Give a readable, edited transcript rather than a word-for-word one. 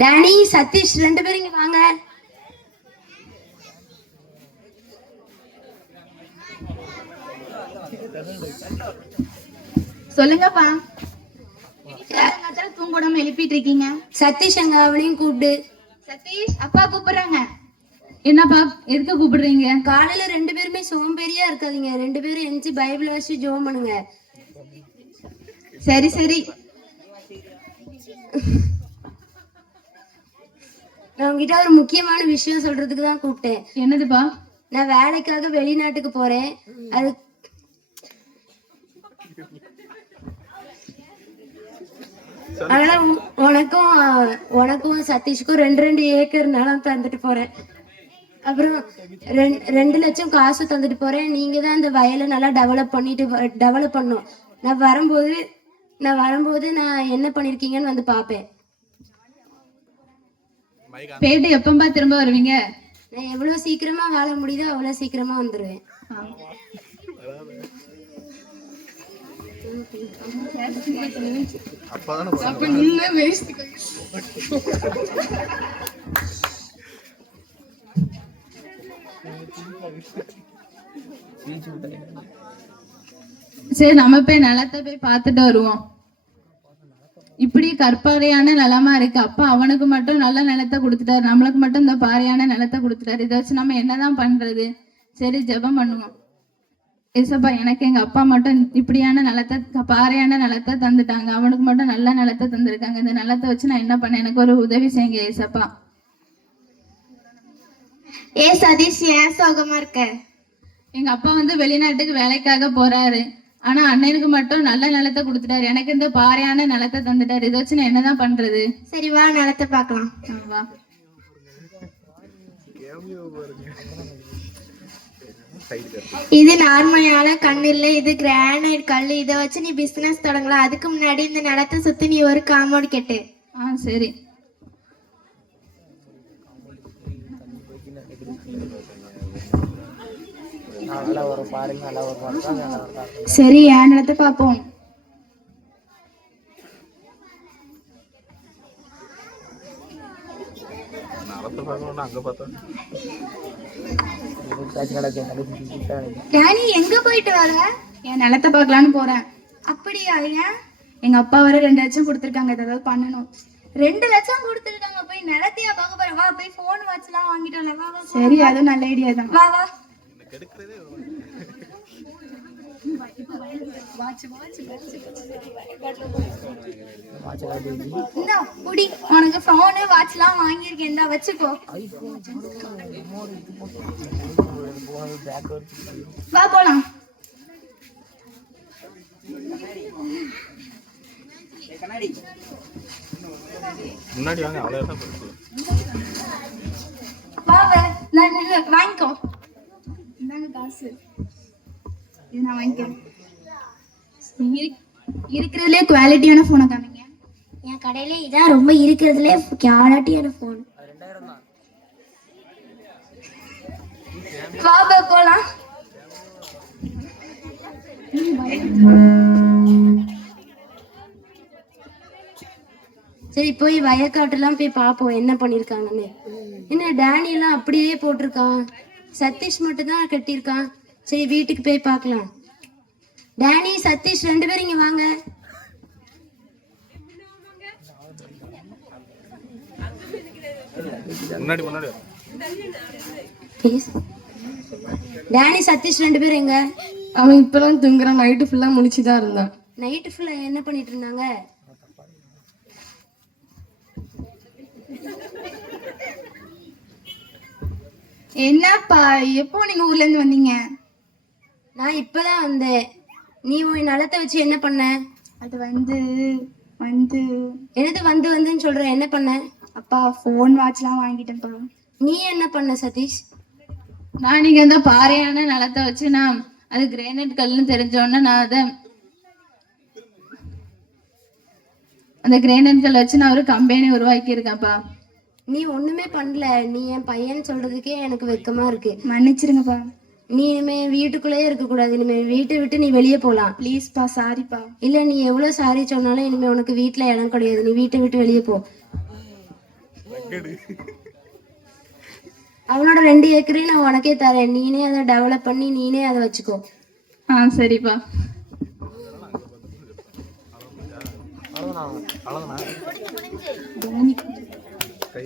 Danny, Satish 2 பேரும் இங்க வாங்க. சொல்லுங்கப்பா. தூங்கூடாம எழுப்பிட்டு இருக்கீங்க. சதீஷ் அங்க, அவனையும் கூப்பிடு. சதீஷ், அப்பா கூப்பிடுறாங்க. என்னப்பா, எதுக்கு கூப்பிடுறீங்க? காலையில 2 பேருமே சோம்பேறியா இருக்காதீங்க. 2 பேரும் எந்திச்சு பைபிள் வாசி ஜெபம் பண்ணுங்க. சரி சரி. நான் உங்ககிட்ட ஒரு முக்கியமான விஷயம் சொல்றதுக்கு தான் கூப்பிட்டேன். என்னதுப்பா? நான் வேலைக்காக வெளிநாட்டுக்கு போறேன். அது அதனால உனக்கும் சதீஷுக்கும் 2 ஏக்கர் நிலம் தந்துட்டு போறேன். அப்புறம் 2 லட்சம் காசு தந்துட்டு போறேன். நீங்க தான் அந்த வயலை நல்லா டெவலப் பண்ணும். நான் வரும்போது நான் என்ன பண்ணிருக்கீங்கன்னு வந்து பாப்பேன். போயிட்டு எப்பம்பா திரும்ப வருவீங்க? நான் எவ்வளவு சீக்கிரமா வேலை முடியுதோ அவ்வளவு சீக்கிரமா வந்துருவேன். சரி, நம்ம போய் நிலத்தை போய் பார்த்துட்டு வருவோம். இப்படி கற்பாறையான நிலமா இருக்கு. அப்பா அவனுக்கு மட்டும் நல்ல நிலத்தை கொடுத்துட்டாரு, நம்மளுக்கு மட்டும் இந்த பாறையான நிலத்தை கொடுத்துட்டாரு. இதை வச்சு நம்ம என்னதான் பண்றது? சரி, ஜெபம் பண்ணுவோம். ஏசப்பா, எனக்கு எங்க அப்பா மட்டும் இப்படியான நிலத்தை, பாறையான நிலத்தை தந்துட்டாங்க, அவனுக்கு மட்டும் நல்ல நிலத்தை தந்திருக்காங்க. இந்த நிலத்தை வச்சு நான் என்ன பண்ணேன்? எனக்கு ஒரு உதவி செய்யுங்க ஏசப்பா. ஏ சதீஷ், ஏன் சோகமா இருக்க? எங்க அப்பா வந்து வெளிநாட்டுக்கு வேலைக்காக போறாரு. ஆனா அண்ணனுக்கு மட்டும் நல்ல நிலத்தை கொடுத்துட்டாரு, எனக்கு இந்த பாறையான நிலத்தை தந்துட்டாரு. இதை வச்சு நான் என்னதான் பண்றது? சரி வா, நிலத்தை பார்க்கலாம். வா. இது நார்மலான கல் இல்ல, இது கிரானைட் கல். இதை வச்சு நீ பிசினஸ் தொடங்கலாம். அதுக்கு முன்னாடி இந்த நிலத்தை சுத்தி நீ ஒரு காம்பவுண்ட் கட்டு. சரி. சரி, என் நிலத்தை பார்ப்போம். எங்க போயிட்டு வர? என் நிலத்தை பார்க்கலான்னு போறேன். அப்படியா? ஏன்? எங்க அப்பா வர 2 லட்சம் கொடுத்துருக்காங்க, ஏதாவது பண்ணணும். 2 லட்சம் கொடுத்துருக்காங்க, போய் நிலத்தையா பார்க்க போற? வா, போய் போன் வாட்ச்லாம் வாங்கிட்டு வரலாம். வா வா. சரி, அதுவும் நல்ல ஐடியா தான். வா வா. உனக்கு போனு வாட்ச்லாம் வாங்கியிருக்கேன், இந்தா வச்சுக்கோ. வா போலாம். முன்னாடி வாங்க, அவ்வளவுதான். வா வாங்கிக்கோ. இந்தாங்க காசு, இது நான் வாங்கிக்கிறேன். இருக்கிறதுலே குவாலிட்டியான போனை காமிங்க. என் கடையில இதான் ரொம்ப இருக்கிறதுலே குவாலிட்டியான போன். வா போலாம். சரி, போய் வயக்காட்டுலாம் போய் பார்ப்போம் என்ன பண்ணிருக்காங்கன்னு. என்ன டேனி எல்லாம் அப்படியே போட்டிருக்கான், சதீஷ் மட்டும் தான் கட்டியிருக்கான். சரி, வீட்டுக்கு போய் பார்க்கலாம். டேனி, சதீஷ் 2 பேரும் இங்க வாங்க. டேனி, சதீஷ் 2 பேரும் எங்க? அவன் இப்பெல்லாம் தூங்குறான். நைட்டு ஃபுல்லா முழிச்சுதான் இருந்தான். நைட்டு ஃபுல்லா என்ன பண்ணிட்டு இருந்தாங்க? என்னப்பா, எப்போ நீங்க ஊர்ல இருந்து வந்தீங்க? நான் இப்பதான் வந்தேன். நீ உன் நிலத்தை வச்சு என்ன பண்ண? அது வந்து வந்து என்னது வந்துன்னு சொல்ற? என்ன பண்ண? அப்பா, போன் வாட்ச்லாம் வாங்கிட்டேன்ப்பா. நீ என்ன பண்ண சதீஷ்? நான் நீங்க இந்த பாறையான நிலத்தை வச்சு நான் அது கிரானைட் கல்லுன்னு தெரிஞ்சோன்னா நான் அந்த கிரானைட் கல் வச்சு நான் ஒரு கம்பெனி உருவாக்கி இருக்கேன்ப்பா. நீ ஒண்ணுமே பண்ணல. நீ என் பையன் சொல்றதுக்கே எனக்கு வெக்கமா இருக்கு. மன்னிச்சிருங்கப்பா. நீ இனிமே வீட்டுக்குள்ளேயே இருக்கக்கூடாது. இனிமே வீட்டை விட்டு நீ வெளியே போகலாம். ப்ளீஸ்ப்பா, சாரிப்பா. இல்லை, நீ எவ்வளோ சாரி சொன்னாலும் இனிமே உனக்கு வீட்டில் இடம் கிடையாது. நீ வீட்டை விட்டு வெளியே போ. அவனோட 2 ஏக்கரையும் நான் உனக்கே தரேன். நீனே அதை டெவலப் பண்ணி நீனே அதை வச்சுக்கோ. சரிப்பா. கை